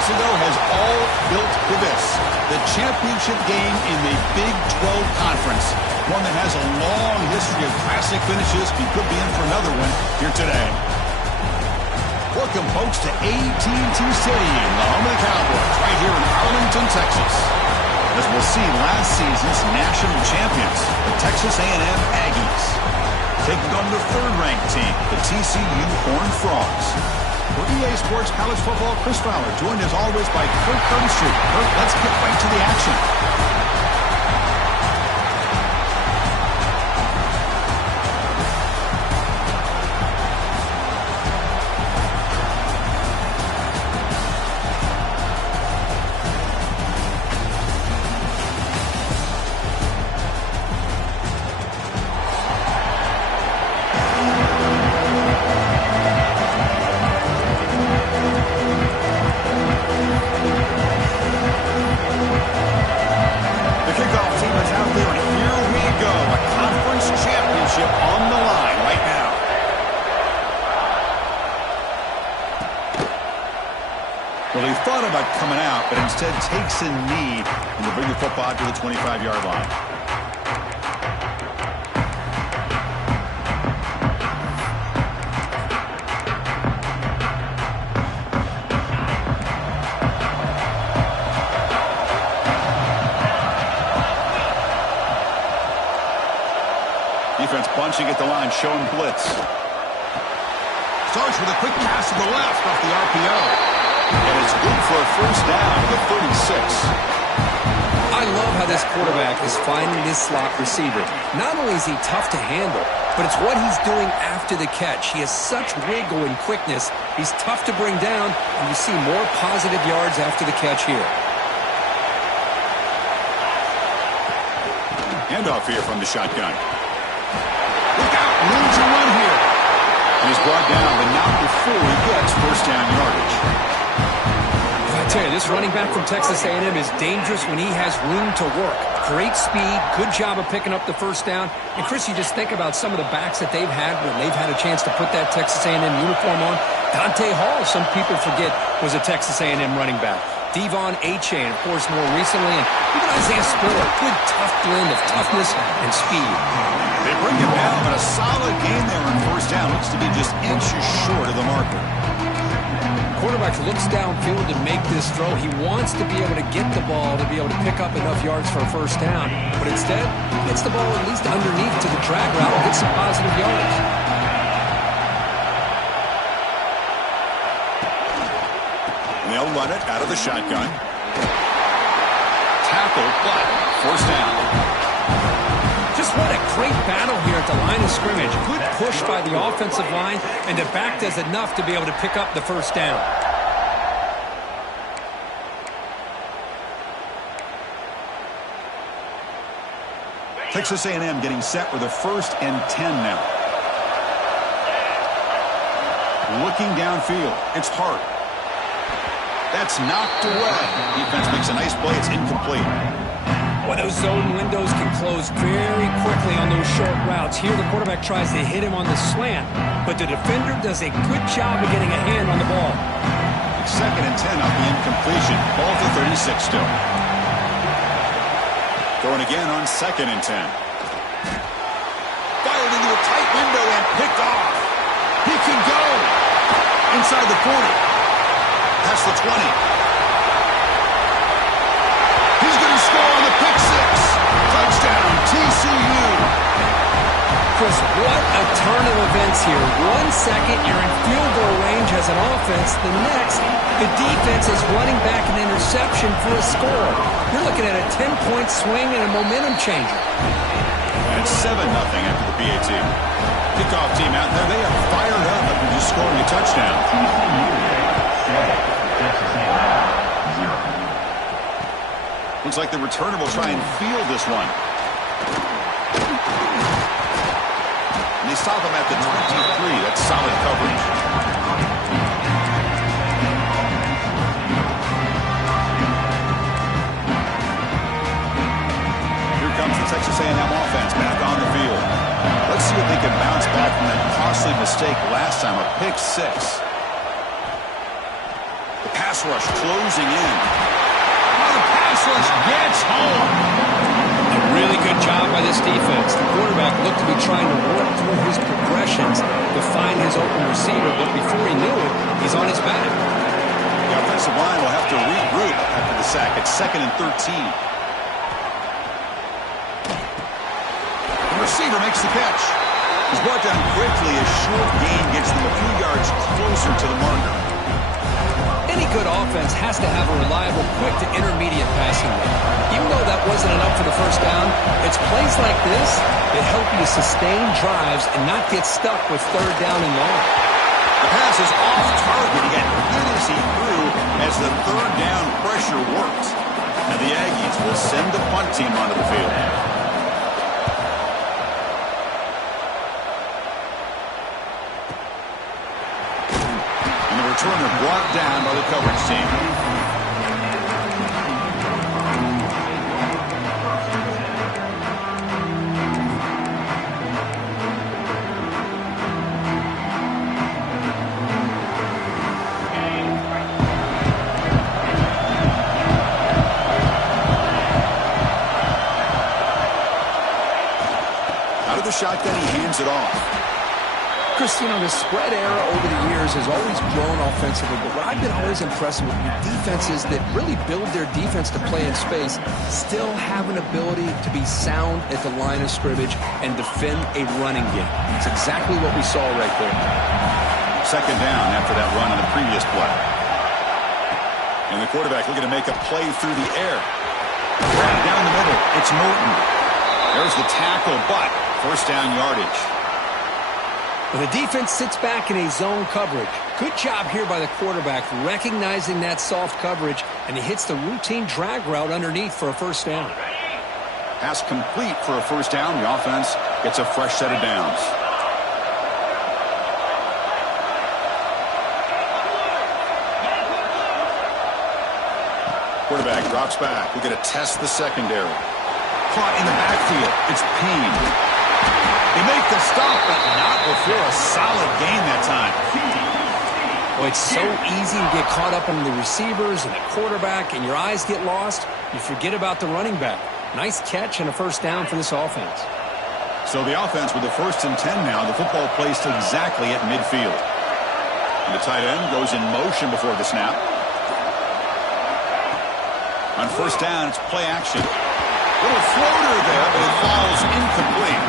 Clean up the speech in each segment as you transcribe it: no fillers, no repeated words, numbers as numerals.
months ago has all built for this. The championship game in the Big 12 Conference. One that has a long history of classic finishes. He could be in for another one here today. Welcome, folks, to AT&T Stadium, the home of the Cowboys, right here in Arlington, Texas. As we'll see, last season's national champions, the Texas A&M Aggies, taking on the third-ranked team, the TCU Horned Frogs. For EA Sports College Football, Chris Fowler, joined as always by Kirk Street. Kirk, let's get right to the action. Well, he thought about coming out, but instead takes a knee and to bring the football to the 25-yard line. Defense bunching at the line, showing blitz. Starts with a quick pass to the left off the RPO. And it's good for a first down to the 36. I love how this quarterback is finding this slot receiver. Not only is he tough to handle, but it's what he's doing after the catch. He has such wiggle and quickness. He's tough to bring down, and you see more positive yards after the catch here. Handoff here from the shotgun. Look out, room to run here. And he's brought down, but not before he gets first down yardage. I tell you, this running back from Texas A&M is dangerous when he has room to work. Great speed, good job of picking up the first down. And, Chris, you just think about some of the backs that they've had when they've had a chance to put that Texas A&M uniform on. Dante Hall, some people forget, was a Texas A&M running back. Devon Achane, of course, more recently. And even Isaiah Spiller, good, tough blend of toughness and speed. They bring him down, but a solid game there on first down. Looks to be just inches short of the marker. Quarterback looks downfield to make this throw. He wants to be able to get the ball to be able to pick up enough yards for a first down, but instead gets the ball at least underneath to the drag route and gets some positive yards. And they'll run it out of the shotgun. Tackle, but first down. Just what a great battle here at the line of scrimmage. Good push by the offensive line, and the back does enough to be able to pick up the first down. Texas A&M getting set with a 1st and 10 now. Looking downfield. It's Hart. That's knocked away. Defense makes a nice play. It's incomplete. Well, those zone windows can close very quickly on those short routes. Here, the quarterback tries to hit him on the slant, but the defender does a good job of getting a hand on the ball. 2nd and 10 off the incompletion. Ball to 36 still. Going again on 2nd and 10. Fired into a tight window and picked off. He can go. Inside the 40. Past the 20. He's going to score on the pick six. Touchdown, TCU. Chris, what a turn of events here. 1 second, you're in field goal range as an offense. The next, the defense is running back an interception for a score. You're looking at a 10-point swing and a momentum changer. And 7-0 after the PAT. Kickoff team out there, they are fired up after just scoring a touchdown. Looks like the returner will try and field this one. And they stop him at the 23. That's solid coverage. Here comes the Texas A&M offense back on the field. Let's see if they can bounce back from that costly mistake last time, a pick six. The pass rush closing in. Oh, the pass rush gets home. A really good job by this defense. The quarterback looked to be trying to work through his progressions to find his open receiver, but before he knew it, he's on his back. The offensive line will have to regroup after the sack. It's 2nd and 13. The receiver makes the catch. He's brought down quickly. A short gain gets them a few yards closer to the marker. Any good offense has to have a reliable, quick to intermediate passing game. Even though that wasn't enough for the first down, it's plays like this that help you sustain drives and not get stuck with 3rd down and long. The pass is off target. He got hit as he threw as the 3rd down pressure worked. And the Aggies will send the punt team onto the field. Returner brought down by the coverage team. Out of the shotgun, he hands it off. Chris, you know, the spread era over the years has always grown offensively, but what I've been always impressed with defenses that really build their defense to play in space still have an ability to be sound at the line of scrimmage and defend a running game. It's exactly what we saw right there. 2nd down after that run on the previous play. And the quarterback looking to make a play through the air. Right down the middle, it's Norton. There's the tackle, but 1st down yardage. Well, the defense sits back in a zone coverage. Good job here by the quarterback recognizing that soft coverage, and he hits the routine drag route underneath for a 1st down. Pass complete for a 1st down. The offense gets a fresh set of downs. Quarterback drops back. We're going to test the secondary. Caught in the backfield. It's Payne. They make the stop, but not before a solid gain that time. Well, it's so easy to get caught up in the receivers and the quarterback, and your eyes get lost. You forget about the running back. Nice catch and a 1st down for this offense. So the offense with the 1st and 10 now. The football placed exactly at midfield. And the tight end goes in motion before the snap. On 1st down, it's play action. Little floater there, but it falls incomplete.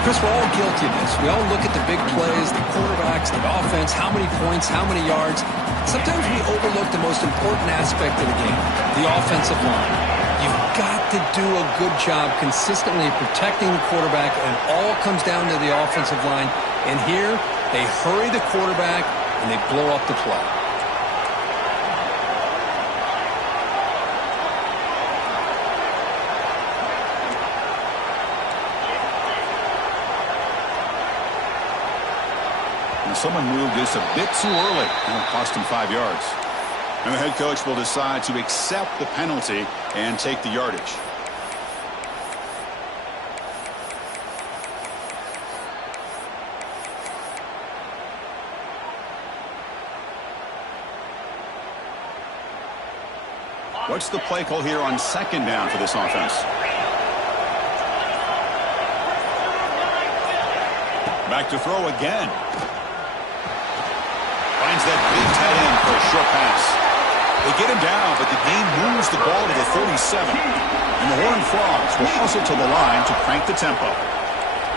Chris, we're all guilty of this. We all look at the big plays, the quarterbacks, the offense, how many points, how many yards. Sometimes we overlook the most important aspect of the game, the offensive line. You've got to do a good job consistently protecting the quarterback, and it all comes down to the offensive line. And here, they hurry the quarterback, and they blow up the play. Someone moved this a bit too early, and it cost him 5 yards. And the head coach will decide to accept the penalty and take the yardage. What's the play call here on 2nd down for this offense? Back to throw again. Finds that big tight end for a short pass. They get him down, but the game moves the ball to the 37. And the Horned Frogs will hustle to the line to crank the tempo.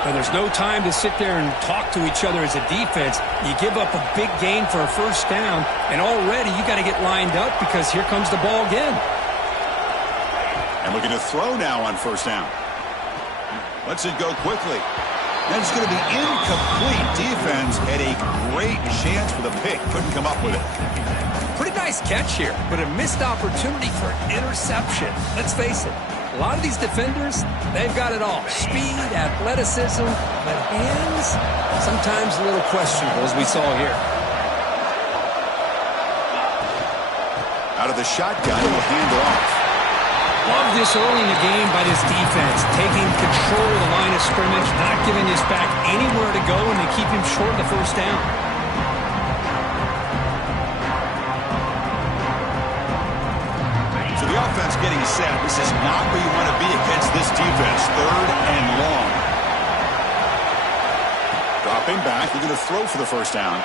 Well, there's no time to sit there and talk to each other as a defense. You give up a big gain for a 1st down, and already you got to get lined up because here comes the ball again. And looking to throw now on 1st down. Lets it go quickly. And it's going to be incomplete. Defense had a great chance for the pick. Couldn't come up with it. Pretty nice catch here, but a missed opportunity for an interception. Let's face it, a lot of these defenders, they've got it all. Speed, athleticism, but hands, sometimes a little questionable, as we saw here. Out of the shotgun, he'll hand it off. Love this early in the game by this defense, taking control of the line of scrimmage, not giving this back anywhere to go, and they keep him short of the 1st down. Offense getting set. This is not where you want to be against this defense. 3rd and long. Dropping back. They're going to throw for the first down.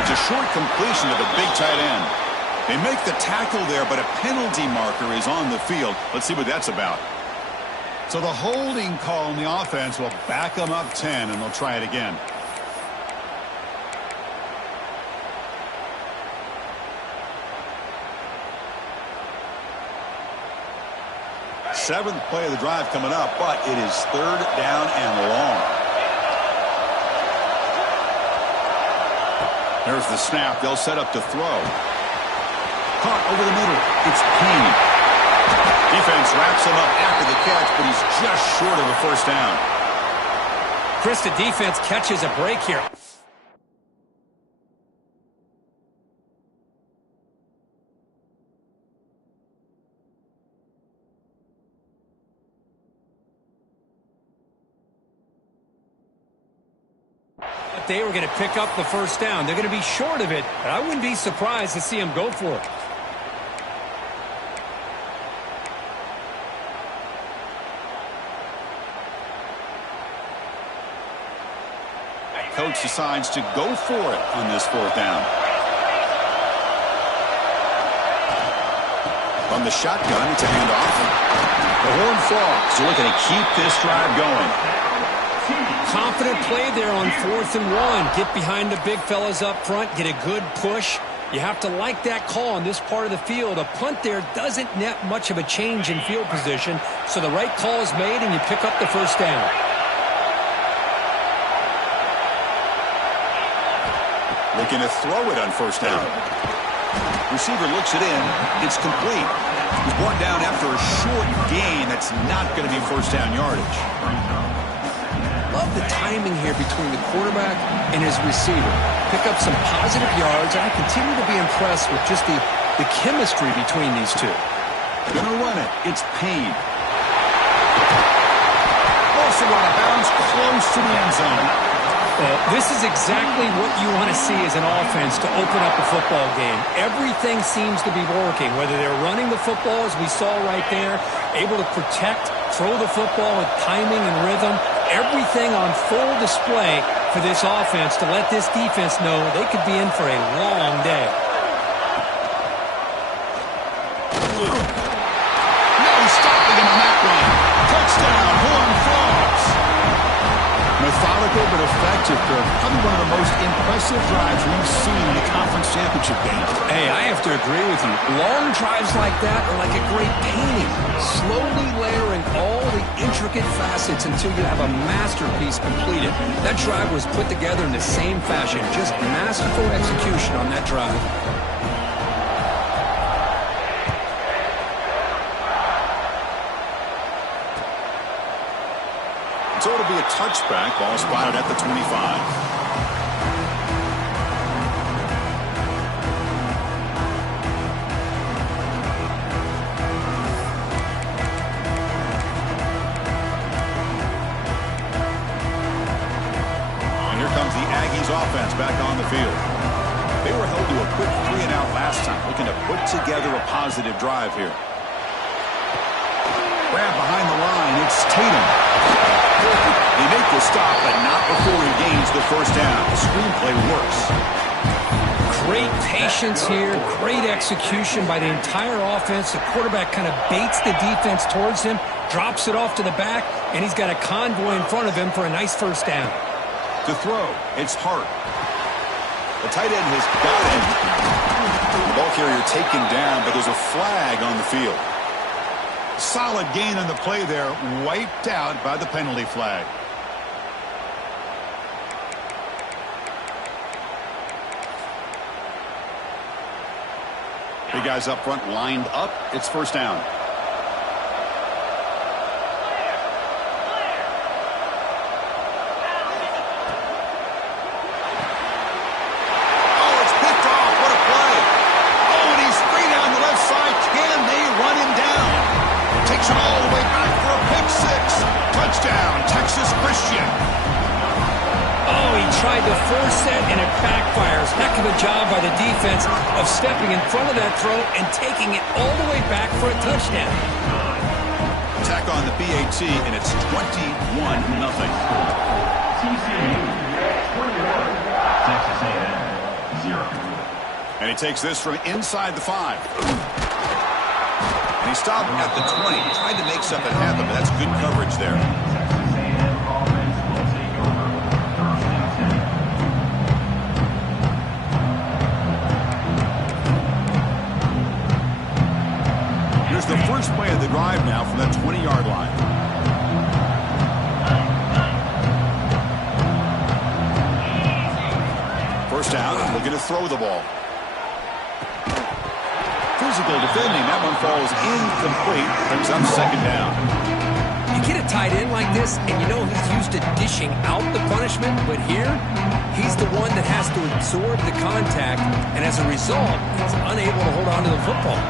It's a short completion to the big tight end. They make the tackle there, but a penalty marker is on the field. Let's see what that's about. So the holding call on the offense will back them up 10, and they'll try it again. Seventh play of the drive coming up, but it is 3rd down and long. There's the snap. They'll set up to throw. Caught over the middle. It's Payne. Defense wraps him up after the catch, but he's just short of a first down. Chris, the defense catches a break here. They were going to pick up the first down. They're going to be short of it, but I wouldn't be surprised to see them go for it. Coach decides to go for it on this 4th down. From the shotgun, it's a handoff. The horn falls. They're looking to keep this drive going. Confident play there on 4th and 1. Get behind the big fellas up front. Get a good push. You have to like that call on this part of the field. A punt there doesn't net much of a change in field position, so the right call is made and you pick up the first down. Looking to throw it on 1st down. Receiver looks it in. It's complete. He's brought down after a short gain. That's not going to be first down yardage. Love the timing here between the quarterback and his receiver. Pick up some positive yards, and I continue to be impressed with just the chemistry between these two. Gonna run it. It's Payne. Also out of bounds, close to the end zone. Well, this is exactly what you want to see as an offense to open up a football game. Everything seems to be working, whether they're running the football, as we saw right there, able to protect, throw the football with timing and rhythm. Everything on full display for this offense to let this defense know they could be in for a long day. No stopping him on that one. Touchdown, Horn Frogs. Methodical but effective, Kirk. Probably one of the most impressive drives we've seen in the conference championship game. Hey, I have to agree with you. Long drives like that are like a great painting. Slowly layering all the intricate facets until you have a masterpiece completed. That drive was put together in the same fashion. Just masterful execution on that drive. So it'll be a touchback. Ball spotted at the 25. Offense back on the field. They were held to a quick 3-and-out last time, looking to put together a positive drive here. Grab behind the line. It's Tatum. They make the stop, but not before he gains the first down. The screenplay works. Great patience here. Great execution by the entire offense. The quarterback kind of baits the defense towards him, drops it off to the back, and he's got a convoy in front of him for a nice first down. To throw, it's Hart. The tight end has got it. The ball carrier taken down, but there's a flag on the field. Solid gain on the play there, wiped out by the penalty flag. Big guys up front lined up. It's first down. tried to force it, and it backfires. Heck of a job by the defense of stepping in front of that throw and taking it all the way back for a touchdown. Tack on the BAT, and it's 21-0. TCU, 21. Texas A&M, 0. And he takes this from inside the 5. And he stopped at the 20. Tried to make something happen, but that's good coverage there. Here's the first play of the drive now from that 20-yard line. First down, looking to throw the ball. Physical defending. That one falls incomplete. Brings up second down. You get a tight end like this, and you know he's used to dishing out the punishment, but here, he's the one that has to absorb the contact, and as a result, he's unable to hold on to the football.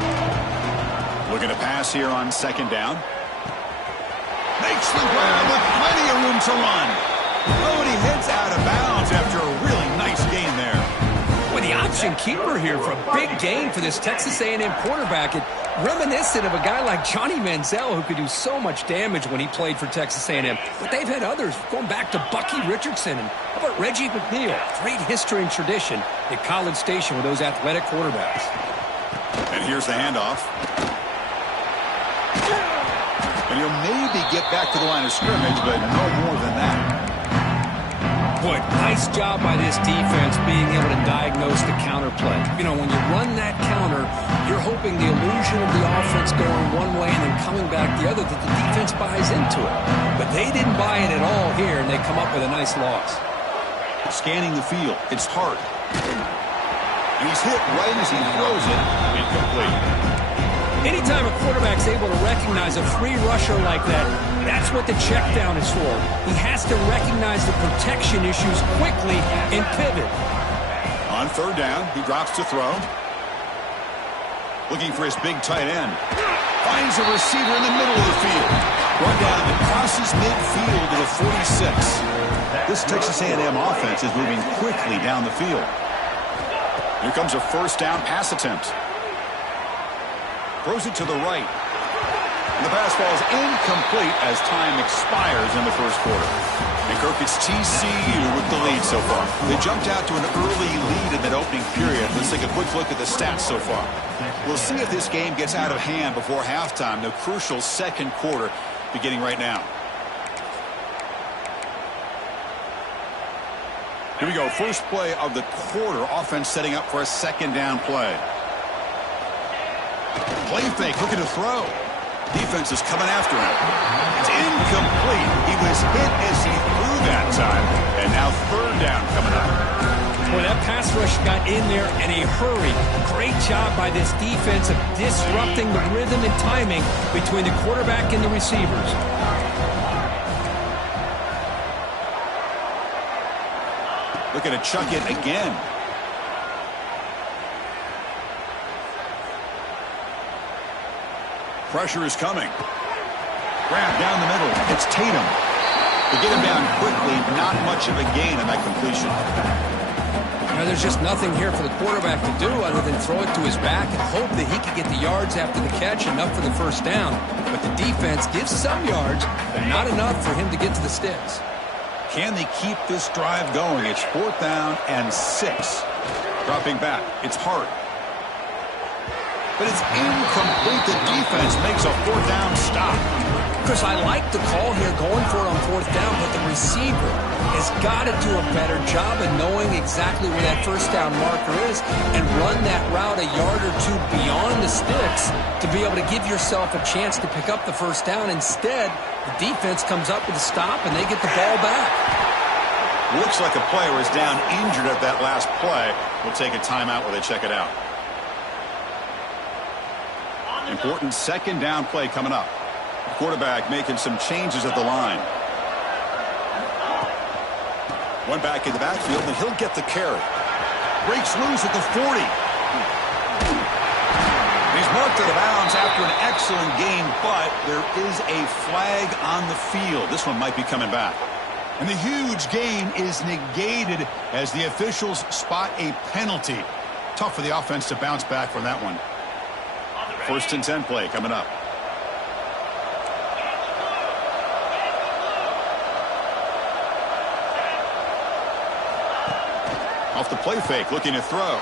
Looking to pass here on second down. Makes the grab with plenty of room to run. Oh, and he heads out of bounds after a really nice gain there. Boy, the option keeper here for a big gain for this Texas A&M quarterback. It reminiscent of a guy like Johnny Manziel who could do so much damage when he played for Texas A&M. But they've had others going back to Bucky Richardson. And how about Reggie McNeil? Great history and tradition at College Station with those athletic quarterbacks. And here's the handoff. And he'll maybe get back to the line of scrimmage, but no more than that. Boy, nice job by this defense being able to diagnose the counter play. You know, when you run that counter, you're hoping the illusion of the offense going one way and then coming back the other, that the defense buys into it. But they didn't buy it at all here, and they come up with a nice loss. Scanning the field. It's Hart. And he's hit right as he throws it. Incomplete. Anytime a quarterback's able to recognize a free rusher like that, that's what the check down is for. He has to recognize the protection issues quickly and pivot. On third down, he drops to throw. Looking for his big tight end. Finds a receiver in the middle of the field. Run down and crosses midfield to the 46. This Texas A&M offense is moving quickly down the field. Here comes a first down pass attempt. Throws it to the right. And the pass falls incomplete as time expires in the first quarter. And Kirk, it's TCU with the lead so far. They jumped out to an early lead in that opening period. Let's take a quick look at the stats so far. We'll see if this game gets out of hand before halftime. The crucial second quarter beginning right now. Here we go. First play of the quarter. Offense setting up for a second down play. Play fake, looking to throw. Defense is coming after him. It's incomplete. He was hit as he threw that time. And now third down coming up. Boy, that pass rush got in there in a hurry. Great job by this defense of disrupting the rhythm and timing between the quarterback and the receivers. Looking to chuck it again. Pressure is coming. Grab down the middle. It's Tatum. To get him down quickly, not much of a gain on that completion. You know, there's just nothing here for the quarterback to do other than throw it to his back and hope that he can get the yards after the catch, enough for the first down. But the defense gives some yards, but not enough for him to get to the sticks. Can they keep this drive going? It's fourth down and 6. Dropping back. It's Hart. But it's incomplete. The defense makes a fourth down stop. Chris, I like the call here going for it on fourth down, but the receiver has got to do a better job of knowing exactly where that first down marker is and run that route a yard or two beyond the sticks to be able to give yourself a chance to pick up the first down. Instead, the defense comes up with a stop and they get the ball back. Looks like a player is down injured at that last play. We'll take a timeout while they check it out. Important second down play coming up. Quarterback making some changes at the line. One back in the backfield, and he'll get the carry. Breaks loose at the 40. He's marked out of bounds after an excellent game, but there is a flag on the field. This one might be coming back. And the huge gain is negated as the officials spot a penalty. Tough for the offense to bounce back from that one. 1st and 10 play coming up. Off the play fake, looking to throw.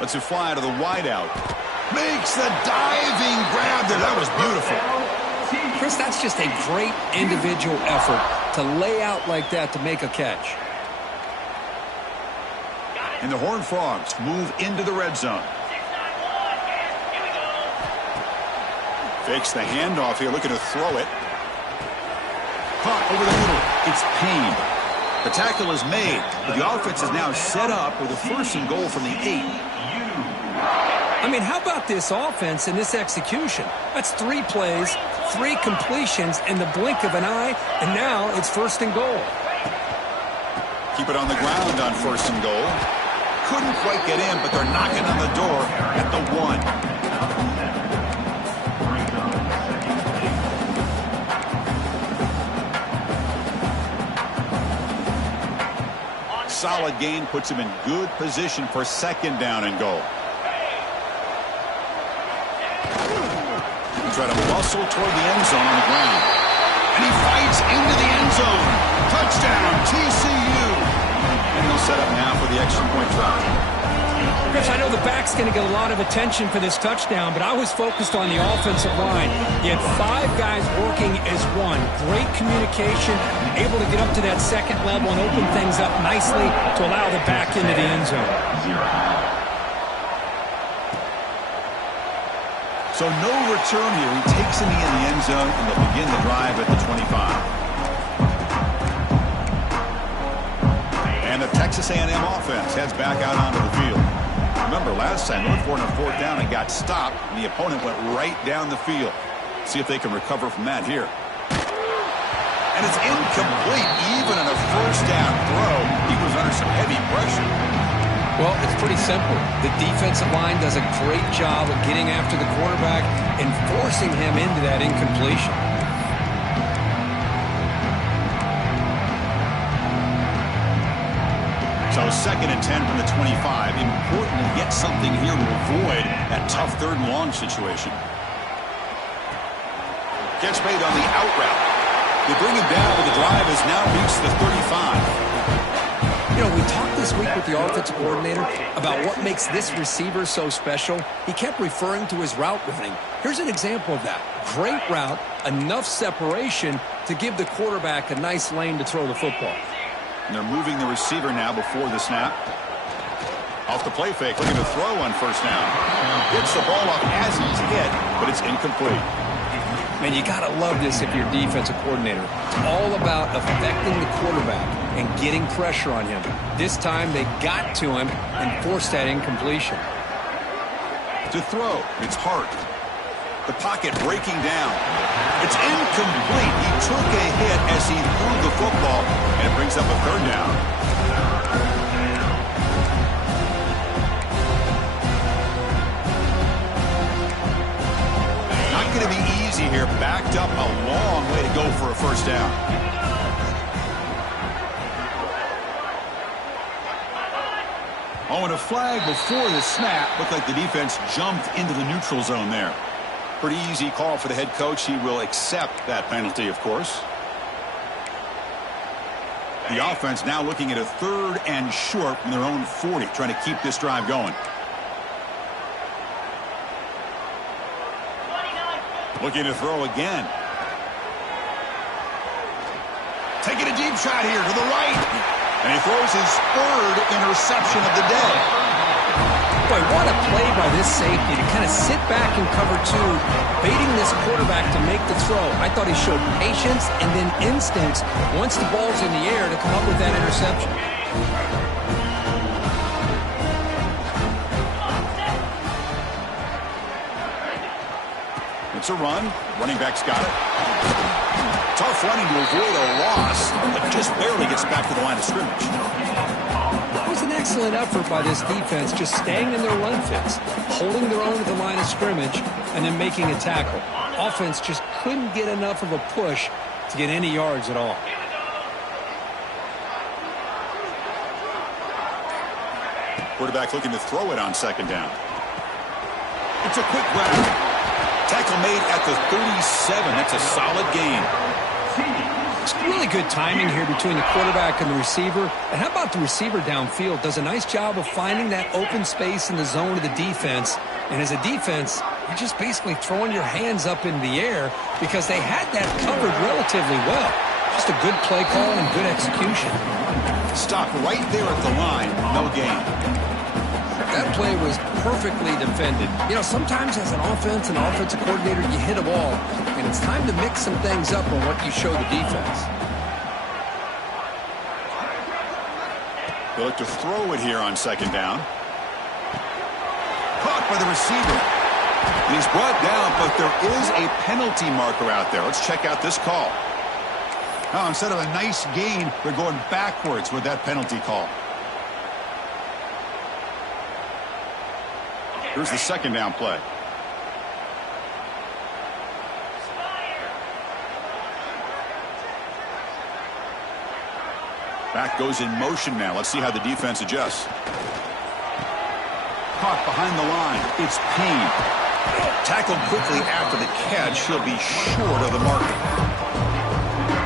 Lets it fly to the wideout. Makes the diving grab there. That was beautiful. Chris, that's just a great individual effort to lay out like that to make a catch. And the Horned Frogs move into the red zone. Fakes the handoff here, looking to throw it. Caught over the middle. It's Payne. The tackle is made, but the offense is now set up with a 1st and goal from the 8. I mean, how about this offense and this execution? That's 3 plays, 3 completions in the blink of an eye, and now it's 1st and goal. Keep it on the ground on 1st and goal. Couldn't quite get in, but they're knocking on the door at the 1. Solid gain puts him in good position for 2nd down and goal. He tried to muscle toward the end zone on the ground. And he fights into the end zone. Touchdown, TCU. And they'll set up now for the extra point try. Chris, I know the back's going to get a lot of attention for this touchdown, but I was focused on the offensive line. You had 5 guys working as one. Great communication, able to get up to that 2nd level and open things up nicely to allow the back into the end zone. So no return here. He takes it in the end zone, and they'll begin the drive at the 25. And the Texas A&M offense heads back out onto the field. Remember, last time they went for it on 4th down and got stopped, and the opponent went right down the field. See if they can recover from that here. And it's incomplete, even on a 1st down throw. He was under some heavy pressure. Well, it's pretty simple. The defensive line does a great job of getting after the quarterback and forcing him into that incompletion. So 2nd and 10 from the 25. Important to get something here to avoid that tough 3rd and long situation. Gets made on the out route. They bring him down, but the drive has now reached the 35. You know, we talked this week with the offensive coordinator about what makes this receiver so special. He kept referring to his route running. Here's an example of that. Great route, enough separation to give the quarterback a nice lane to throw the football. And they're moving the receiver now before the snap. Off the play fake, looking to throw on 1st down. Gets the ball off as he's hit, but it's incomplete. Man, you got to love this if you're a defensive coordinator. It's all about affecting the quarterback and getting pressure on him. This time they got to him and forced that incompletion. To throw, it's Hart. The pocket breaking down. It's incomplete. He took a hit as he threw the football, and it brings up a 3rd down. Not going to be easy here. Backed up a long way to go for a 1st down. Oh, and a flag before the snap. Looked like the defense jumped into the neutral zone there. Pretty easy call for the head coach. He will accept that penalty, of course. The offense now looking at a 3rd and short from their own 40, trying to keep this drive going. Looking to throw again. Taking a deep shot here to the right. And he throws his 3rd interception of the day. Boy, what a play by this safety to kind of sit back and cover 2, baiting this quarterback to make the throw. I thought he showed patience and then instincts once the ball's in the air to come up with that interception. It's a run. Running back's got it. Tough running to avoid a loss, but just barely gets back to the line of scrimmage. It was an excellent effort by this defense, just staying in their run fits, holding their own at the line of scrimmage, and then making a tackle. Offense just couldn't get enough of a push to get any yards at all. Quarterback looking to throw it on second down. It's a quick grab. Tackle made at the 37. That's a solid gain. It's really good timing here between the quarterback and the receiver. And how about the receiver downfield? Does a nice job of finding that open space in the zone of the defense. And as a defense, you're just basically throwing your hands up in the air because they had that covered relatively well. Just a good play call and good execution. Stop right there at the line. No gain. That play was perfectly defended. You know, sometimes as an offensive coordinator, you hit a ball, and it's time to mix some things up on what you show the defense. They look to throw it here on second down. Caught by the receiver. And he's brought down, but there is a penalty marker out there. Let's check out this call. Now, instead of a nice gain, they're going backwards with that penalty call. Here's the second down play. Back goes in motion now. Let's see how the defense adjusts. Caught behind the line. It's Payne. Tackled quickly after the catch. He'll be short of the marker.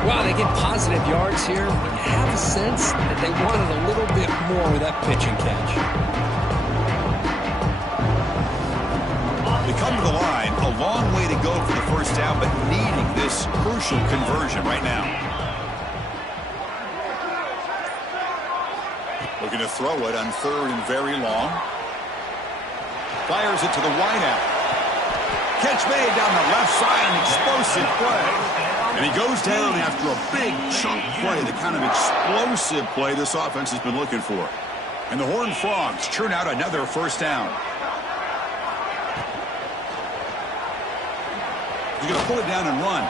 Wow, they get positive yards here. You have a sense that they wanted a little bit more with that pitch and catch. They come to the line, a long way to go for the first down, but needing this crucial conversion right now. Looking to throw it on third and very long. Fires it to the wideout. Catch made down the left side, an explosive play. And he goes down after a big chunk play, the kind of explosive play this offense has been looking for. And the Horned Frogs churn out another first down. He's going to pull it down and run.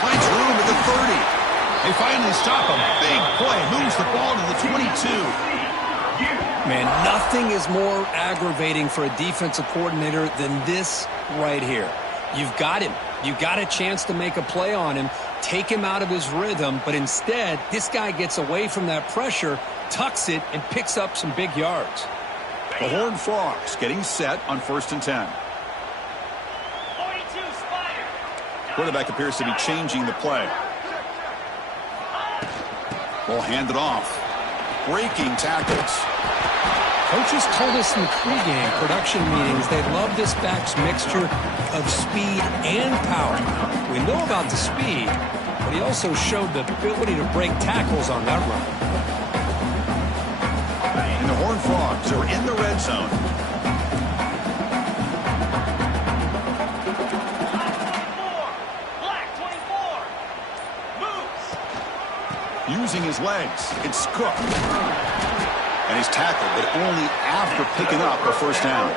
Finds room at the 30. They finally stop him. Big play. Moves the ball to the 22. Man, nothing is more aggravating for a defensive coordinator than this right here. You've got him. You got a chance to make a play on him, take him out of his rhythm, but instead, this guy gets away from that pressure, tucks it, and picks up some big yards. The Horned Frogs getting set on 1st and 10. Quarterback appears to be changing the play. Ball handed off. Breaking tackles. Coaches told us in the pregame production meetings they love this back's mixture of speed and power. We know about the speed, but he also showed the ability to break tackles on that run. And the Horned Frogs are in the red zone. Using his legs, it's Cook. And he's tackled, but only after picking up a first down.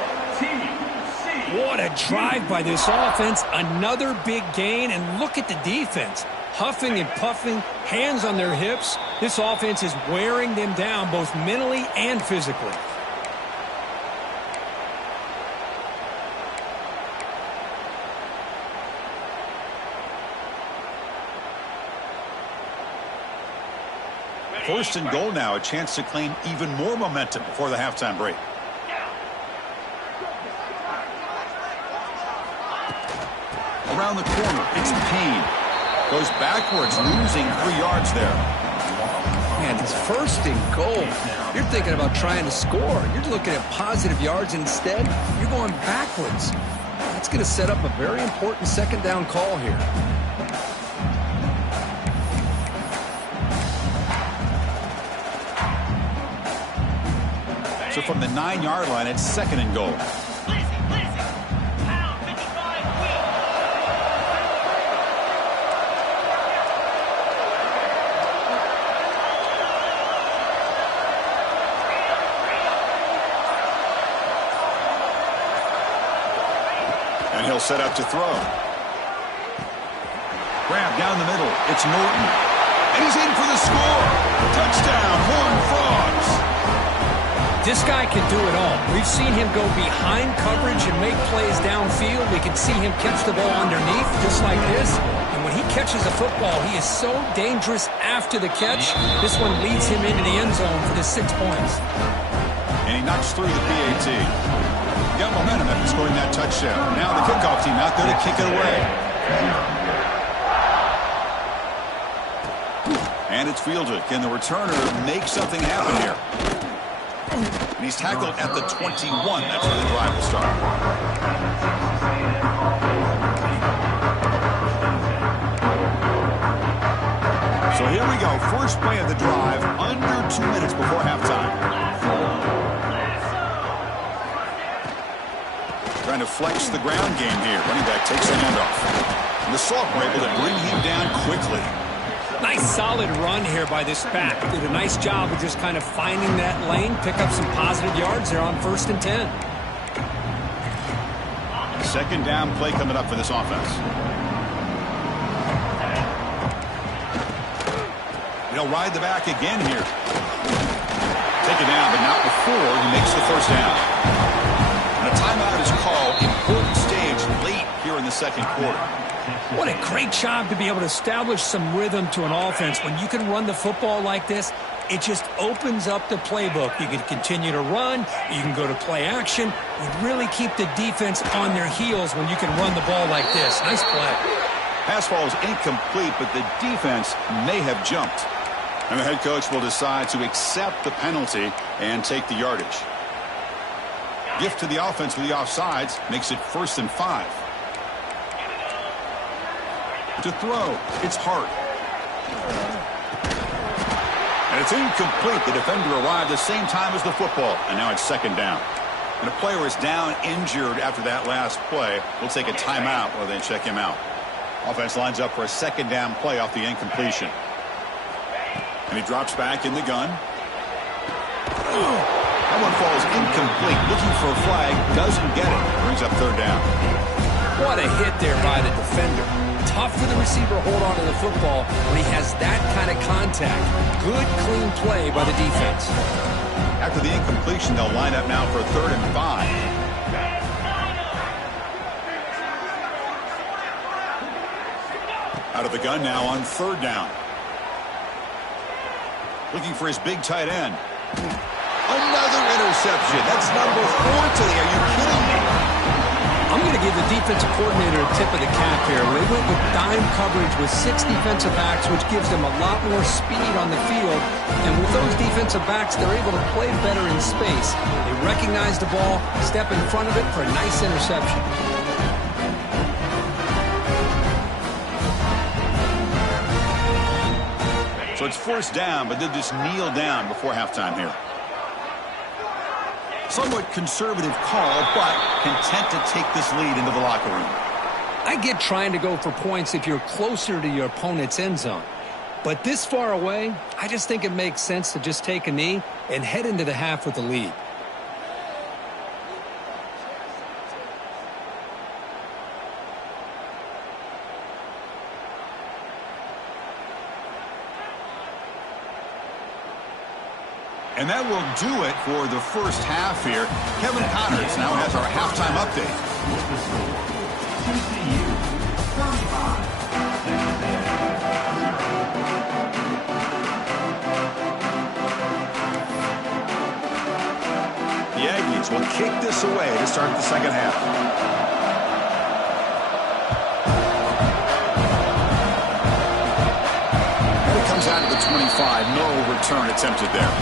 What a drive by this offense. Another big gain, and look at the defense. Huffing and puffing, hands on their hips. This offense is wearing them down both mentally and physically. First and goal now, a chance to claim even more momentum before the halftime break. Around the corner, it's Payne. Goes backwards, losing 3 yards there. Man, it's first and goal. You're thinking about trying to score. You're looking at positive yards. Instead, you're going backwards. That's going to set up a very important second down call here. So from the 9-yard line, it's second and goal. And he'll set up to throw. Grab down the middle. It's Norton. And he's in for the score. Touchdown, Horned Frogs. This guy can do it all. We've seen him go behind coverage and make plays downfield. We can see him catch the ball underneath just like this. And when he catches a football, he is so dangerous after the catch. This one leads him into the end zone for the 6 points. And he knocks through the PAT. Got momentum after scoring that touchdown. Now the kickoff team out there to kick it away. And it's fielded. Can the returner make something happen here? And he's tackled at the 21. That's where the drive will start. So here we go. First play of the drive. Under 2 minutes before halftime. Trying to flex the ground game here. Running back takes the handoff. And the Sophomore able to bring him down quickly. Nice solid run here by this back. Did a nice job of just kind of finding that lane, pick up some positive yards there on 1st and 10. Second down play coming up for this offense. He'll ride the back again here. Take it down, but not before he makes the first down. And a timeout is called. Important stage late here in the second quarter. What a great job to be able to establish some rhythm to an offense. When you can run the football like this, it just opens up the playbook. You can continue to run. You can go to play action. You really keep the defense on their heels when you can run the ball like this. Nice play. Pass ball is incomplete, but the defense may have jumped. And the head coach will decide to accept the penalty and take the yardage. Gift to the offense with the offsides makes it 1st and 5. To throw, it's Hart. And it's incomplete. The defender arrived the same time as the football. And now it's second down. And a player is down injured after that last play. We'll take a timeout while they check him out. Offense lines up for a second down play off the incompletion. And he drops back in the gun. That one falls incomplete. Looking for a flag. Doesn't get it. Brings up third down. What a hit there by the defender. Tough for the receiver to hold on to the football when he has that kind of contact. Good, clean play by the defense. After the incompletion, they'll line up now for 3rd and 5. Out of the gun now on 3rd down. Looking for his big tight end. Another interception. That's number 4 today. Are you kidding me? I'm going to give the defensive coordinator a tip of the cap here. They went with dime coverage with 6 defensive backs, which gives them a lot more speed on the field. And with those defensive backs, they're able to play better in space. They recognize the ball, step in front of it for a nice interception. So it's 1st down, but they'll just kneel down before halftime here. Somewhat conservative call, but content to take this lead into the locker room. I get trying to go for points if you're closer to your opponent's end zone. But this far away, I just think it makes sense to just take a knee and head into the half with the lead. And that will do it for the first half here. Kevin Connors now has our halftime update. TCU 35. The Aggies will kick this away to start the second half. And it comes out to the 25. No return attempted there.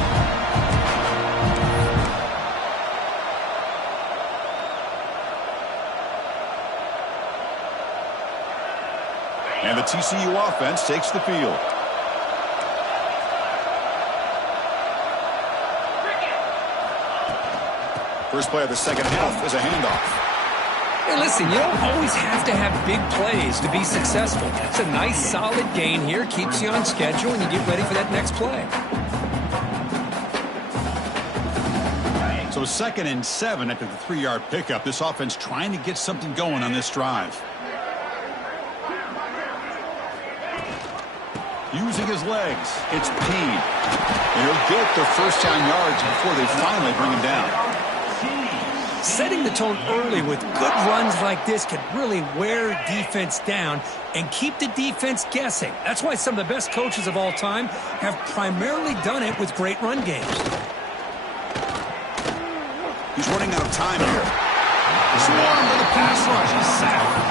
And the TCU offense takes the field. First play of the second half is a handoff. Hey, listen, you don't always have to have big plays to be successful. It's a nice, solid gain here. Keeps you on schedule, and you get ready for that next play. So 2nd and 7 after the 3-yard pickup. This offense trying to get something going on this drive. Using his legs, it's Payne. And he'll get the first down yards before they finally bring him down. Setting the tone early with good runs like this can really wear defense down and keep the defense guessing. That's why some of the best coaches of all time have primarily done it with great run games. He's running out of time here. Swarm with a pass rush. He's sacked.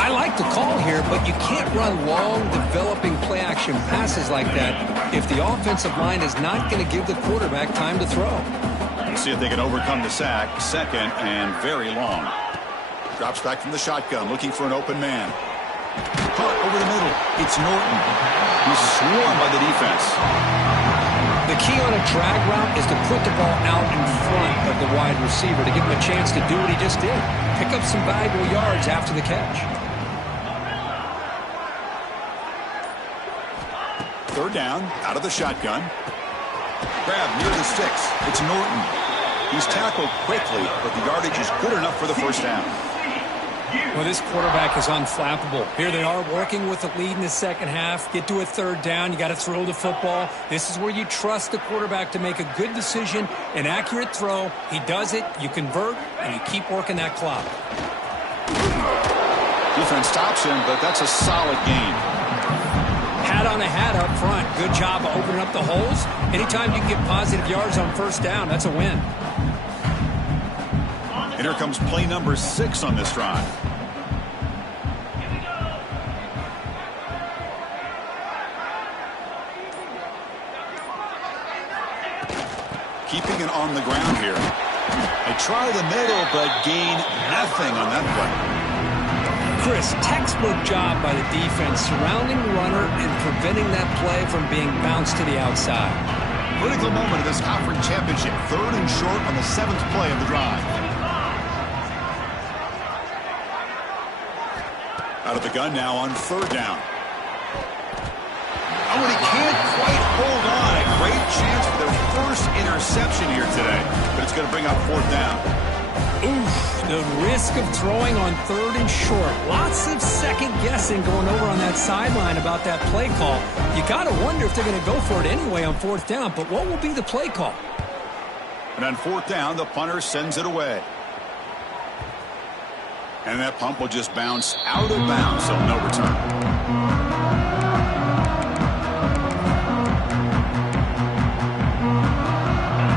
I like the call here, but you can't run long, developing play-action passes like that if the offensive line is not going to give the quarterback time to throw. Let's see if they can overcome the sack. Second and very long. Drops back from the shotgun, looking for an open man. Caught over the middle. It's Norton. He's swarmed by the defense. The key on a drag route is to put the ball out in front of the wide receiver to give him a chance to do what he just did. Pick up some valuable yards after the catch. Third down, out of the shotgun. Grab near the sticks. It's Norton. He's tackled quickly, but the yardage is good enough for the first down. Well, this quarterback is unflappable. Here they are working with a lead in the second half. Get to a third down. You got to throw the football. This is where you trust the quarterback to make a good decision, an accurate throw. He does it, you convert, and you keep working that clock. Defense stops him, but that's a solid gain. Hat on a hat up front. Good job of opening up the holes. Anytime you can get positive yards on first down, that's a win. And here comes play number 6 on this drive. Keeping it on the ground here. They try the middle, but gain nothing on that play. Chris, textbook job by the defense surrounding the runner and preventing that play from being bounced to the outside. Critical moment of this conference championship. Third and short on the 7th play of the drive. Out of the gun now on third down. Oh, and he can't quite hold on. A great chance for their first interception here today, but it's going to bring up fourth down. Oof, the risk of throwing on third and short. Lots of second guessing going over on that sideline about that play call. You got to wonder if they're going to go for it anyway on fourth down, but what will be the play call? And on fourth down, the punter sends it away. And that pump will just bounce out of bounds, so no return.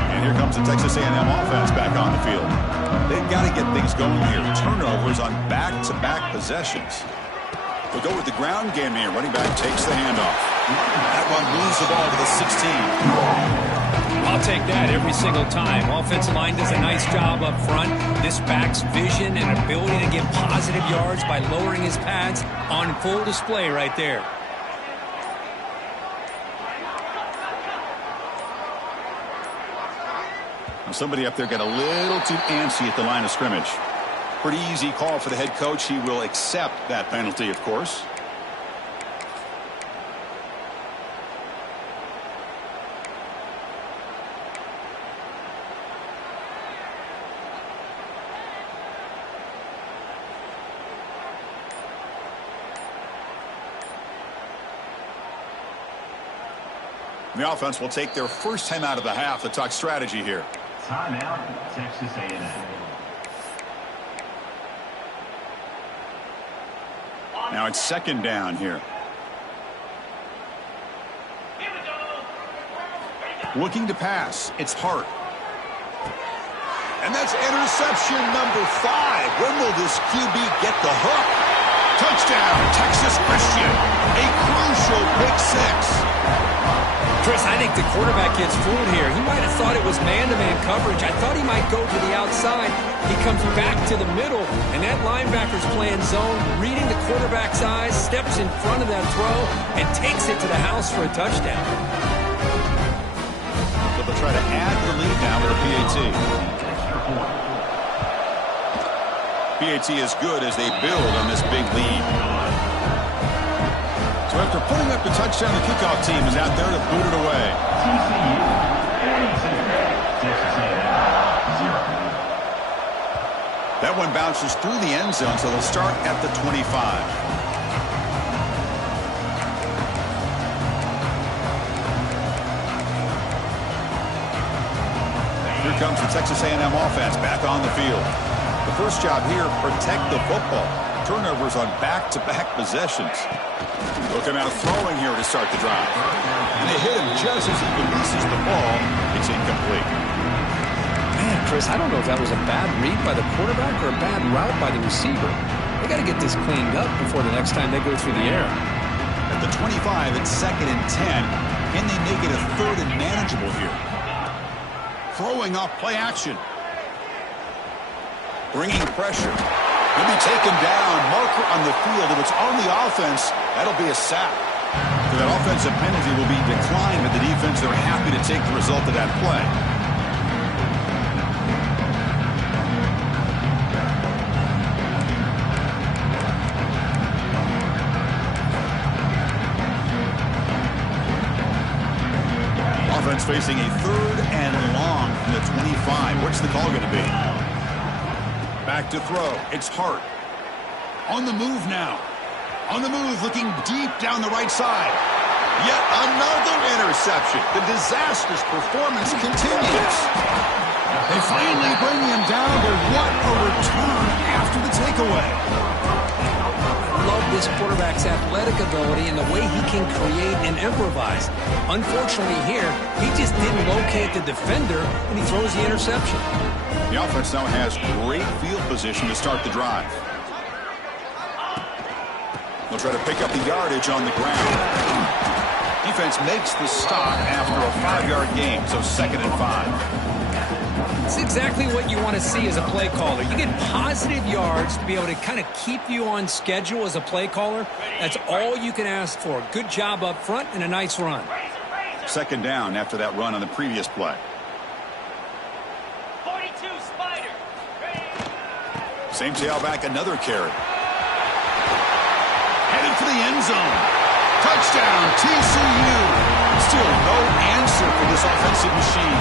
And here comes the Texas A&M offense back on the field. They've got to get things going here. Turnovers on back-to-back possessions. We'll go with the ground game here. Running back takes the handoff. That one moves the ball to the 16. I'll take that every single time. Offensive line does a nice job up front. This back's vision and ability to get positive yards by lowering his pads on full display right there. Somebody up there got a little too antsy at the line of scrimmage. Pretty easy call for the head coach. He will accept that penalty, of course. The offense will take their first time out of the half to talk strategy here. Timeout, Texas A&M. Now it's second down here. Looking to pass. It's Hart. And that's interception number 5. When will this QB get the hook? Touchdown, Texas Christian. A crucial pick 6. Chris, I think the quarterback gets fooled here. He might have thought it was man-to-man coverage. I thought he might go to the outside. He comes back to the middle, and that linebacker's playing zone, reading the quarterback's eyes, steps in front of that throw, and takes it to the house for a touchdown. So they'll try to add the lead now with a PAT. PAT is good as they build on this big lead. So after putting up the touchdown, the kickoff team is out there to boot it away. TCU, 42. Texas A&M, 0. That one bounces through the end zone, so they'll start at the 25. Here comes the Texas A&M offense back on the field. The first job here, protect the football. Turnovers on back-to-back possessions. They'll come out throwing here to start the drive. And they hit him just as he releases the ball. It's incomplete. Man, Chris, I don't know if that was a bad read by the quarterback or a bad route by the receiver. They got to get this cleaned up before the next time they go through the air. At the 25, it's 2nd and 10. Can they make it a 3rd and manageable here? Throwing off play action. Bringing pressure. He'll be taken down. Marker on the field. If it's on the offense, that'll be a sack. So that offensive penalty will be declined, but the defense are happy to take the result of that play. Offense facing a 3rd and long from the 25. What's the call going to be? Back to throw. It's Hart. On the move now. On the move, looking deep down the right side. Yet another interception. The disastrous performance continues. They finally bring him down, but what a return after the takeaway. I love this quarterback's athletic ability and the way he can create and improvise. Unfortunately here, he just didn't locate the defender, and he throws the interception. The offense now has great field position to start the drive. They'll try to pick up the yardage on the ground. Defense makes the stop after a 5-yard gain, so 2nd and 5. It's exactly what you want to see as a play caller. You get positive yards to be able to kind of keep you on schedule as a play caller. That's all you can ask for. Good job up front and a nice run. 2nd down after that run on the previous play. 42 Spider. Same tailback, another carry. Headed for the end zone. Touchdown, TCU. Still no answer for this offensive machine.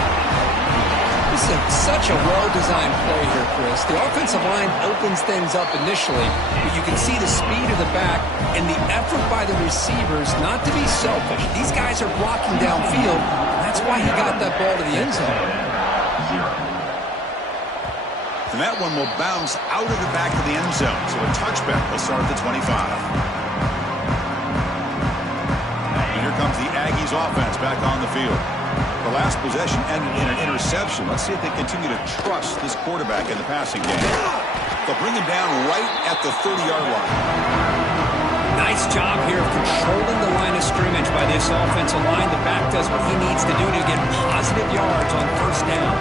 This is such a well-designed play here, Chris. The offensive line opens things up initially, but you can see the speed of the back and the effort by the receivers not to be selfish. These guys are blocking downfield, and that's why he got that ball to the end zone. And that one will bounce out of the back of the end zone, so a touchback will start at the 25. And here comes the Aggies offense back on the field. The last possession ended in an interception. Let's see if they continue to trust this quarterback in the passing game. They'll bring him down right at the 30-yard line. Nice job here of controlling the line of scrimmage by this offensive line. The back does what he needs to do to get positive yards on 1st down.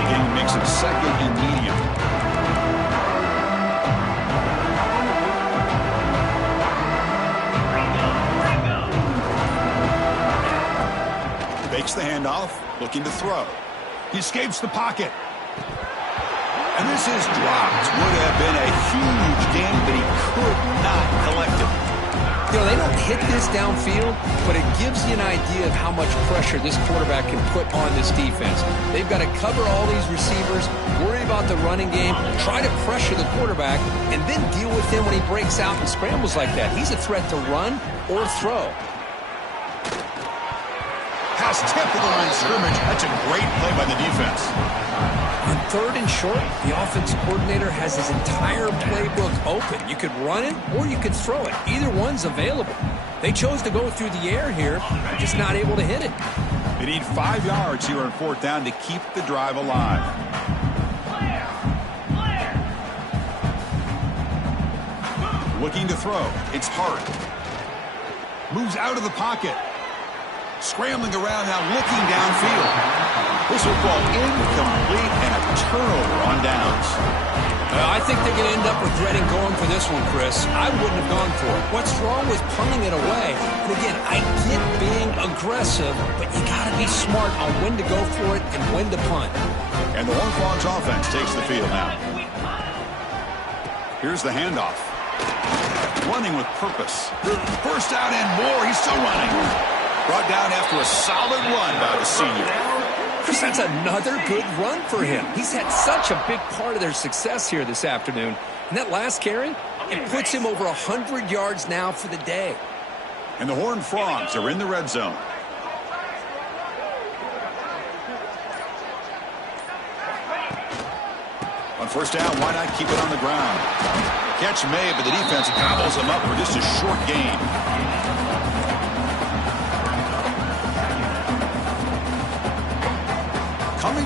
The game makes it 2nd and medium. Fakes the handoff, looking to throw. He escapes the pocket. And this is dropped. Would have been a huge gain, but he could not collect it. You know, they don't hit this downfield, but it gives you an idea of how much pressure this quarterback can put on this defense. They've got to cover all these receivers, worry about the running game, try to pressure the quarterback, and then deal with him when he breaks out and scrambles like that. He's a threat to run or throw. Pass tipped to the line of scrimmage. That's a great play by the defense. On 3rd and short, the offense coordinator has his entire playbook open. You could run it or you could throw it. Either one's available. They chose to go through the air here, just not able to hit it. They need 5 yards here on 4th down to keep the drive alive. Looking to throw. It's Hart. Moves out of the pocket. Scrambling around now, looking downfield. This will fall incomplete and a turnover on downs. I think they're going to end up regretting going for this one, Chris. I wouldn't have gone for it. What's wrong with punting it away? And again, I get being aggressive, but you got to be smart on when to go for it and when to punt. And the Horned Frogs offense takes the field now. Here's the handoff. Running with purpose. 1st down and more. He's still running. Brought down after a solid run by the senior. Chris, that's another good run for him. He's had such a big part of their success here this afternoon. And that last carry, it puts him over 100 yards now for the day. And the Horned Frogs are in the red zone. On 1st down, why not keep it on the ground? Catch made, but the defense gobbles him up for just a short gain.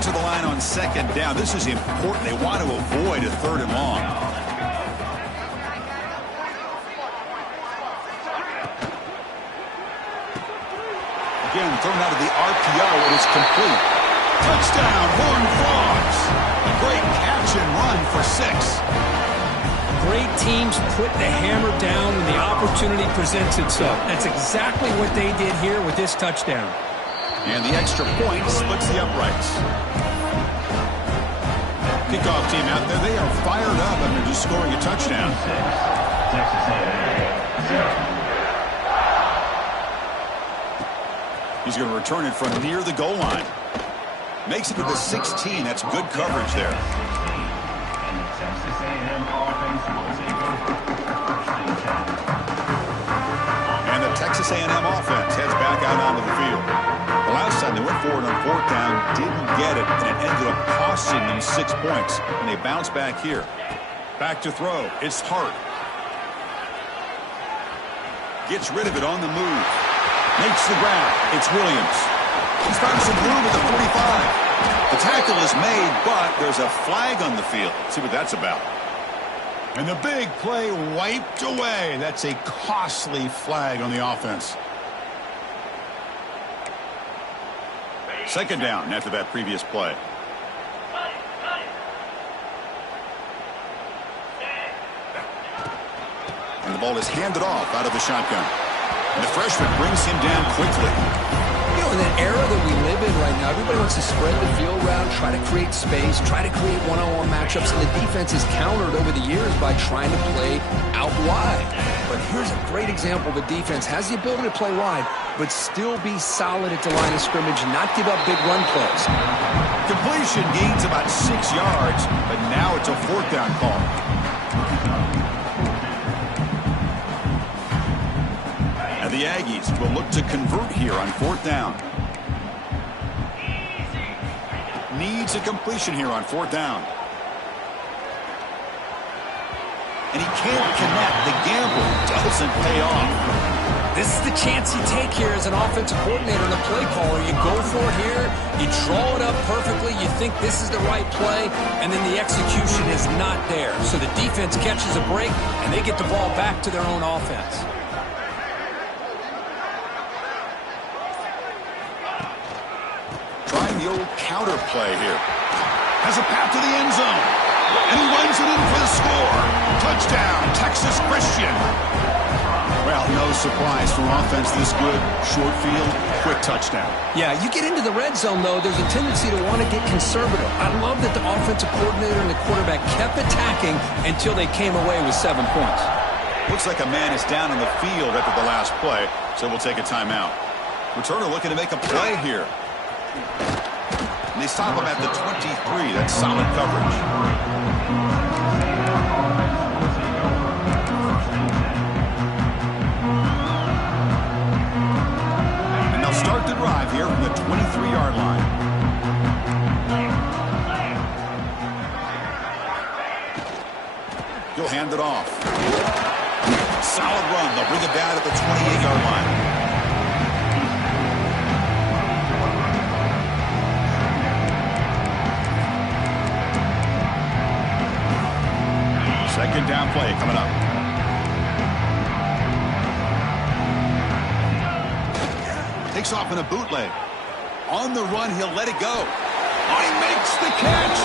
to the line on second down. This is important. They want to avoid a third and long. Again, thrown out of the RPO. It is complete. Touchdown, Horned Frogs. A great catch and run for 6. Great teams put the hammer down when the opportunity presents itself. That's exactly what they did here with this touchdown. And the extra point splits the uprights. Kickoff team out there, they are fired up after just scoring a touchdown. Texas A&M 0. He's going to return it from near the goal line. Makes it to the 16. That's good coverage there. And the Texas A&M offense will take over. And the Texas A&M offense heads back out onto the field. The last time they went forward on 4th down, didn't get it, and it ended up costing them 6 points. And they bounce back here. Back to throw. It's Hart. Gets rid of it on the move. Makes the grab. It's Williams. He's found some room at the 45. The tackle is made, but there's a flag on the field. Let's see what that's about. And the big play wiped away. That's a costly flag on the offense. Second down after that previous play. And the ball is handed off out of the shotgun. And the freshman brings him down quickly. You know, in the era that we live in right now, everybody wants to spread the field around, try to create space, try to create one-on-one matchups, and the defense is countered over the years by trying to play out wide. But here's a great example. The defense has the ability to play wide, but still be solid at the line of scrimmage and not give up big run plays. Completion gains about 6 yards, but now it's a 4th down call. And the Aggies will look to convert here on 4th down. Needs a completion here on 4th down. And he can't connect. The gamble doesn't pay off. This is the chance you take here as an offensive coordinator and a play caller. You go for it here, you draw it up perfectly, you think this is the right play, and then the execution is not there. So the defense catches a break, and they get the ball back to their own offense. Trying the old counter play here. Has a path to the end zone. And he runs it in for the score. Touchdown, Texas Christian. Well, no surprise for offense this good. Short field, quick touchdown. Yeah, you get into the red zone, though, there's a tendency to want to get conservative. I love that the offensive coordinator and the quarterback kept attacking until they came away with 7 points. Looks like a man is down in the field after the last play, so we'll take a timeout. Returner looking to make a play here. And they stop him at the 23. That's solid coverage. And they'll start the drive here from the 23-yard line. He'll hand it off. Solid run. They'll bring it down at the 28-yard line. Second down play coming up. Takes off in a bootleg. On the run, he'll let it go. Oh, he makes the catch.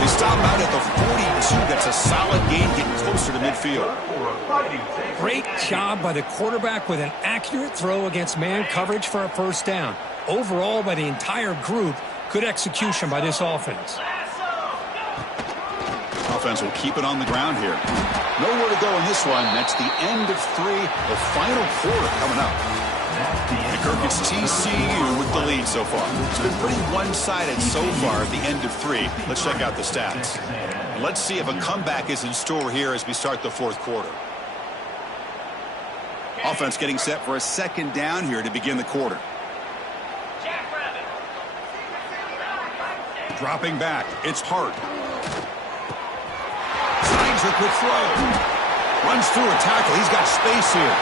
They stop out at the 42. That's a solid gain, getting closer to midfield. Great job by the quarterback with an accurate throw against man coverage for a first down. Overall, by the entire group, good execution by this offense. Offense will keep it on the ground here. Nowhere to go in this one. That's the end of 3. The final quarter coming up. And Kirk, it's TCU with the lead so far. It's been pretty one-sided so far at the end of 3. Let's check out the stats. And let's see if a comeback is in store here as we start the 4th quarter. Offense getting set for a second down here to begin the quarter. Dropping back. It's Hart. Signs a quick throw. Runs through a tackle. He's got space here.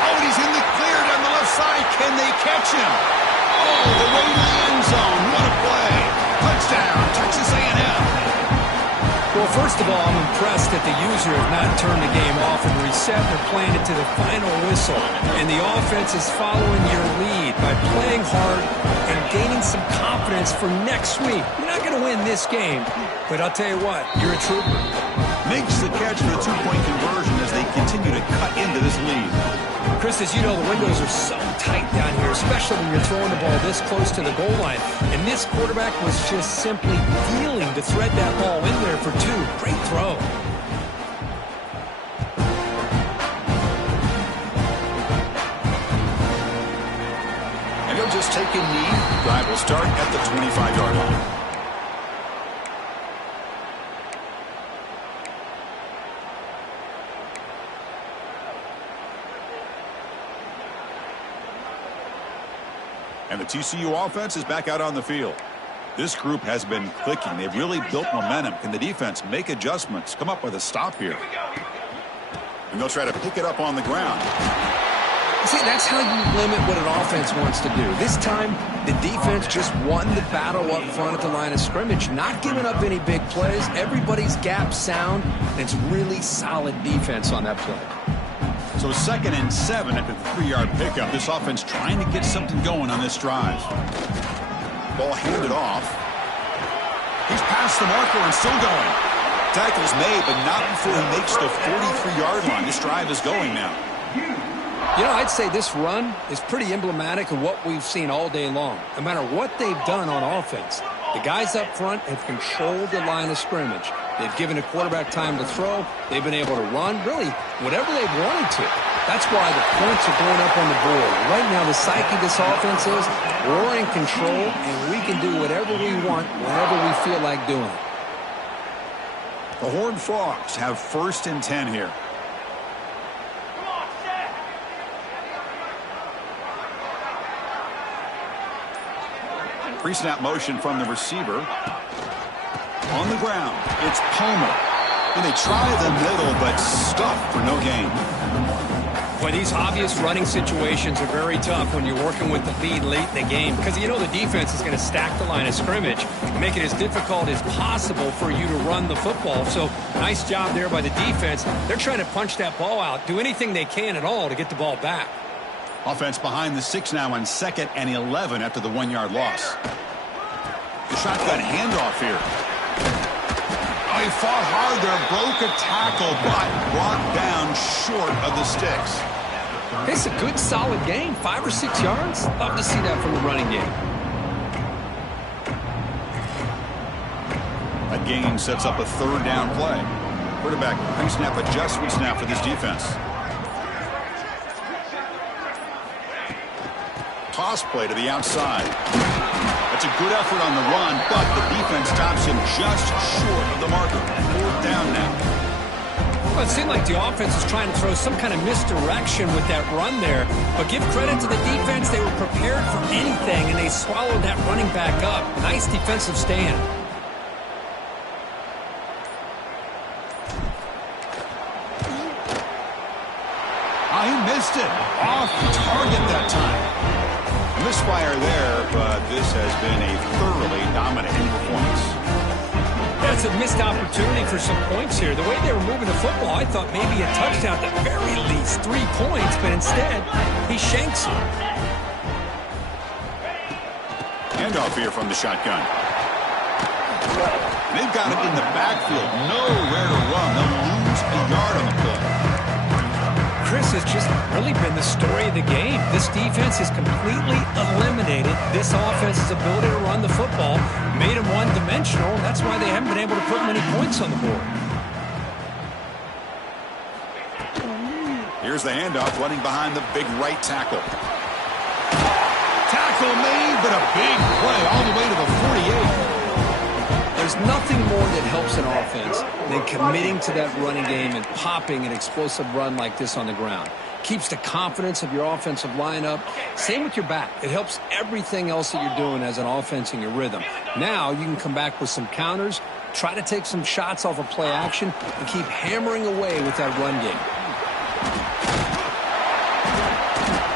Oh, and he's in the clear down the left side. Can they catch him? Oh, the way to the end zone. What a play. First of all, I'm impressed that the user has not turned the game off and reset. They're playing it to the final whistle. And the offense is following your lead by playing hard and gaining some confidence for next week. You're not going to win this game, but I'll tell you what, you're a trooper. Makes the catch for the two-point conversion as they continue to cut into this lead. Chris, as you know, the windows are so tight down here, especially when you're throwing the ball this close to the goal line. And this quarterback was just simply dealing to thread that ball in there for two. Great throw. And he'll just take a knee. Drive will start at the 25-yard line. And the TCU offense is back out on the field. This group has been clicking. They've really built momentum. Can the defense make adjustments, come up with a stop here? And they'll try to pick it up on the ground. See, that's how you limit what an offense wants to do. This time, the defense just won the battle up front at the line of scrimmage, not giving up any big plays. Everybody's gap sound, and it's really solid defense on that play. So 2nd and 7 after the 3-yard pickup. This offense trying to get something going on this drive. Ball handed off. He's past the marker and still going. Tackle's made, but not before he makes the 43-yard line. This drive is going now. You know, I'd say this run is pretty emblematic of what we've seen all day long. No matter what they've done on offense, the guys up front have controlled the line of scrimmage. They've given a quarterback time to throw. They've been able to run, really, whatever they've wanted to. That's why the points are going up on the board. Right now, the psyche of this offense is we're in control, and we can do whatever we want whenever we feel like doing it. The Horned Frogs have 1st and 10 here. Pre-snap motion from the receiver. On the ground, it's Palmer. And they try the middle, but stuffed for no gain. Boy, these obvious running situations are very tough when you're working with the lead late in the game because you know the defense is going to stack the line of scrimmage and make it as difficult as possible for you to run the football. So, nice job there by the defense. They're trying to punch that ball out, do anything they can at all to get the ball back. Offense behind the 6 now on 2nd and 11 after the 1-yard loss. The shotgun handoff here. Oh, he fought hard there, broke a tackle, but brought down short of the sticks. It's a good, solid game. 5 or 6 yards. Love to see that from the running game. That gain sets up a 3rd down play. Quarterback pre-snap adjustments now for this defense. Toss play to the outside. That's a good effort on the run, but the defense stops him just short of the marker. 4th down now. Well, it seemed like the offense was trying to throw some kind of misdirection with that run there. But give credit to the defense. They were prepared for anything, and they swallowed that running back up. Nice defensive stand. Oh, he missed it. Off target that time. Misfire there, but this has been a thoroughly dominating performance. That's a missed opportunity for some points here. The way they were moving the football, I thought maybe a touchdown, at the very least 3 points, but instead, he shanks it. Handoff here from the shotgun. They've got it in the backfield. Nowhere to run. They'll lose a yard on the play. Chris, has just really been the story of the game. This defense has completely eliminated this offense's ability to run the football, made them one-dimensional, and that's why they haven't been able to put many points on the board. Here's the handoff, running behind the big right tackle. Tackle made, but a big play all the way to the 48. There's nothing more that helps an offense than committing to that running game and popping an explosive run like this on the ground. Keeps the confidence of your offensive lineup. Same with your back. It helps everything else that you're doing as an offense in your rhythm. Now you can come back with some counters, try to take some shots off of play action, and keep hammering away with that run game.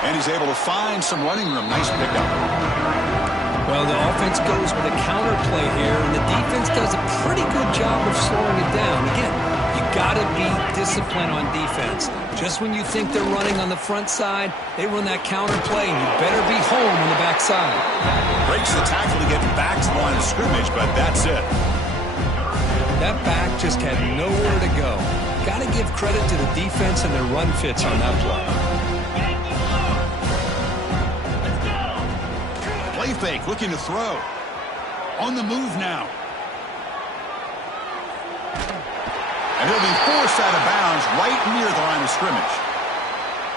And he's able to find some running room. Nice pickup. Well, the offense goes with a counter play here, and the defense defense does a pretty good job of slowing it down. Again, you got to be disciplined on defense. Just when you think they're running on the front side, they run that counter play, and you better be home on the back side. Breaks the tackle to get back to the line of scrimmage, but that's it. That back just had nowhere to go. Got to give credit to the defense and their run fits on that play. Play fake, looking to throw. On the move now. And he'll be forced out of bounds right near the line of scrimmage.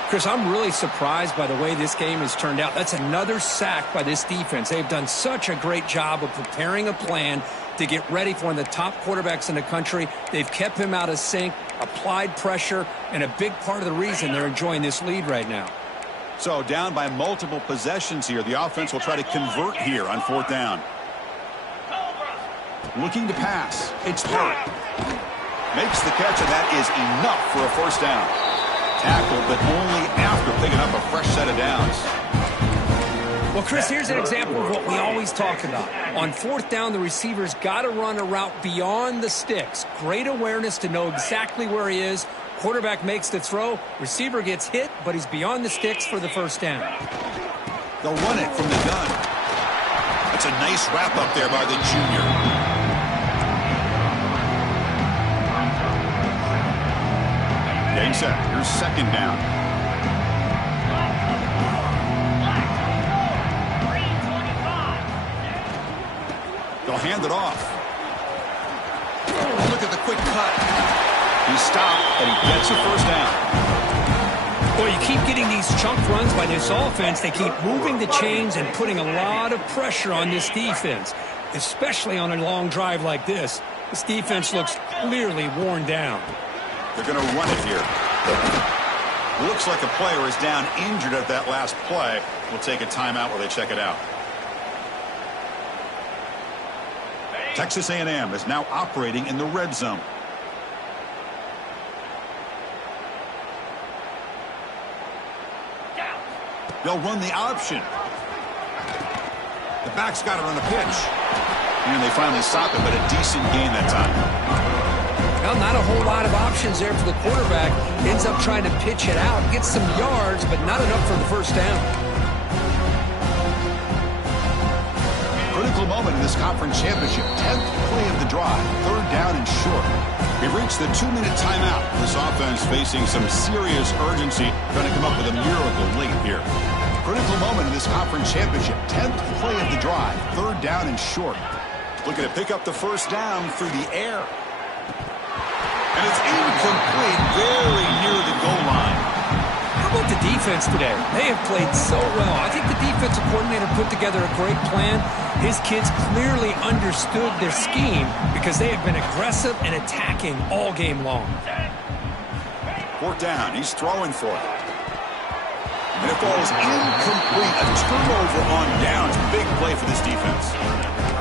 Chris, I'm really surprised by the way this game has turned out. That's another sack by this defense. They've done such a great job of preparing a plan to get ready for one of the top quarterbacks in the country. They've kept him out of sync, applied pressure, and a big part of the reason they're enjoying this lead right now. So down by multiple possessions here. The offense will try to convert here on 4th down. Looking to pass. It's third. Makes the catch, and that is enough for a 1st down. Tackle, but only after picking up a fresh set of downs. Well, Chris, here's an example of what we always talk about. On 4th down, the receiver's got to run a route beyond the sticks. Great awareness to know exactly where he is. Quarterback makes the throw. Receiver gets hit, but he's beyond the sticks for the 1st down. They'll run it from the gun. That's a nice wrap up there by the junior. Getting set. Here's 2nd down. They'll hand it off. Look at the quick cut. He stopped, and he gets a 1st down. Well, you keep getting these chunk runs by this offense. They keep moving the chains and putting a lot of pressure on this defense, especially on a long drive like this. This defense looks clearly worn down. They're going to run it here. Looks like a player is down injured at that last play. We'll take a timeout while they check it out. Texas A&M is now operating in the red zone. They'll run the option. The back's got it on the pitch. And they finally stop it, but a decent gain that time. Well, not a whole lot of options there for the quarterback. Ends up trying to pitch it out, gets some yards, but not enough for the 1st down. Critical moment in this conference championship. 10th play of the drive. 3rd down and short. We've reached the 2-minute timeout. This offense facing some serious urgency, trying to come up with a miracle late here. Critical moment in this conference championship. 10th play of the drive. 3rd down and short. Looking to pick up the 1st down through the air. And it's incomplete, very near the goal line. How about the defense today? They have played so well. I think the defensive coordinator put together a great plan. His kids clearly understood their scheme because they have been aggressive and attacking all game long. 4th down, he's throwing for it. And it falls incomplete. A turnover on downs. Big play for this defense.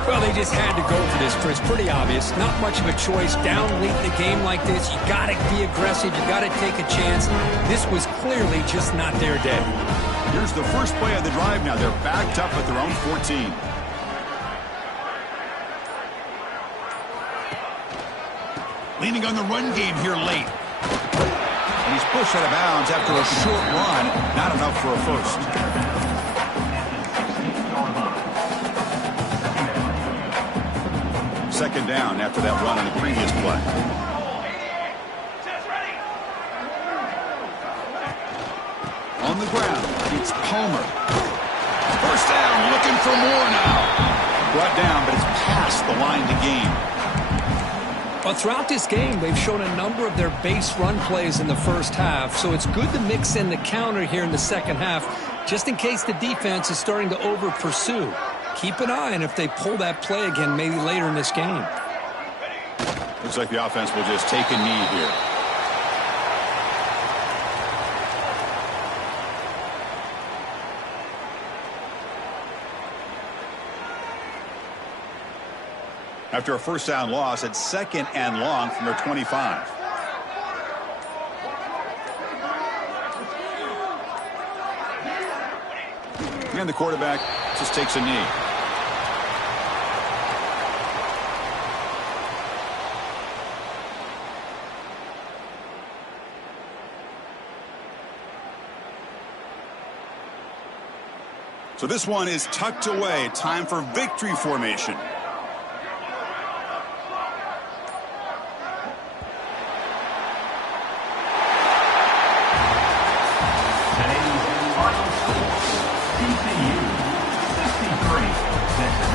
Well, they just had to go for this, Chris. Pretty obvious. Not much of a choice. Down late in the game like this, you got to be aggressive. You got to take a chance. This was clearly just not their day. Here's the first play of the drive now. They're backed up at their own 14. Leaning on the run game here late. And he's pushed out of bounds after a short run. Not enough for a 1st. Second down after that run on the previous play. On the ground, it's Palmer. 1st down, looking for more now. Brought down, but it's past the line to gain. Well, throughout this game, they've shown a number of their base run plays in the 1st half, so it's good to mix in the counter here in the 2nd half, just in case the defense is starting to over-pursue. Keep an eye on if they pull that play again maybe later in this game. Looks like the offense will just take a knee here. After a 1st down loss, it's 2nd and long from their 25. And the quarterback just takes a knee. So this one is tucked away. Time for victory formation. Today's final score, TCU 63, Texas